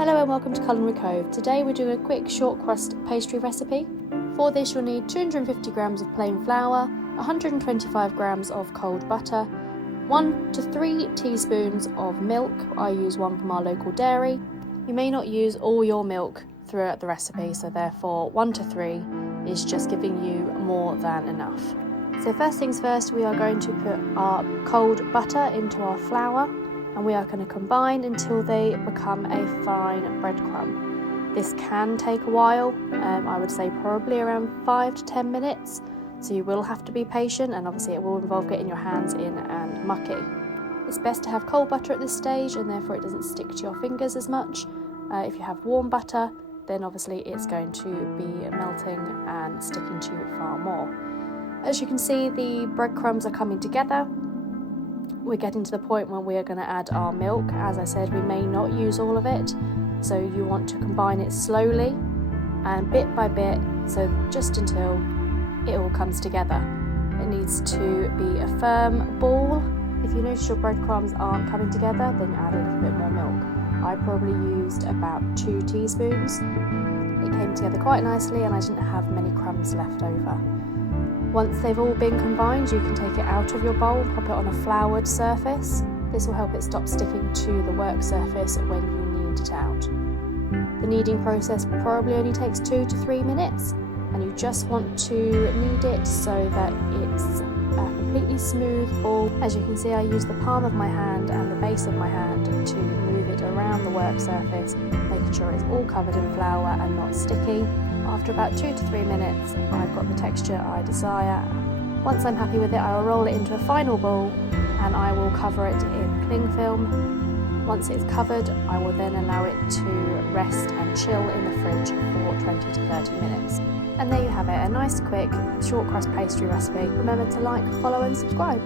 Hello and welcome to Culinary Cove. Today we're doing a quick short crust pastry recipe. For this you'll need 250 grams of plain flour, 125 grams of cold butter, 1 to 3 teaspoons of milk. I use one from our local dairy. You may not use all your milk throughout the recipe, so therefore 1 to 3 is just giving you more than enough. So first things first, we are going to put our cold butter into our flour and we are going to combine until they become a fine breadcrumb. This can take a while, I would say probably around 5 to 10 minutes, so you will have to be patient, and obviously it will involve getting your hands in and mucky. It's best to have cold butter at this stage and therefore it doesn't stick to your fingers as much. If you have warm butter, then obviously it's going to be melting and sticking to you far more. As you can see, the breadcrumbs are coming together. We're getting to the point where we are going to add our milk. As I said, we may not use all of it, so you want to combine it slowly and bit by bit, so just until it all comes together. It needs to be a firm ball. If you notice your breadcrumbs aren't coming together, then add a little bit more milk. I probably used about 2 teaspoons. It came together quite nicely and I didn't have many crumbs left over. Once they've all been combined, you can take it out of your bowl, pop it on a floured surface. This will help it stop sticking to the work surface when you knead it out. The kneading process probably only takes 2 to 3 minutes, and you just want to knead it so that it's a completely smooth ball. As you can see, I use the palm of my hand and the base of my hand to move it around the work surface, making sure it's all covered in flour and not sticky. After about 2 to 3 minutes, I've got the texture I desire. Once I'm happy with it, I will roll it into a final ball and I will cover it in cling film. Once it's covered, I will then allow it to rest and chill in the fridge for 20 to 30 minutes. And there you have it, a nice quick short crust pastry recipe. Remember to like, follow and subscribe.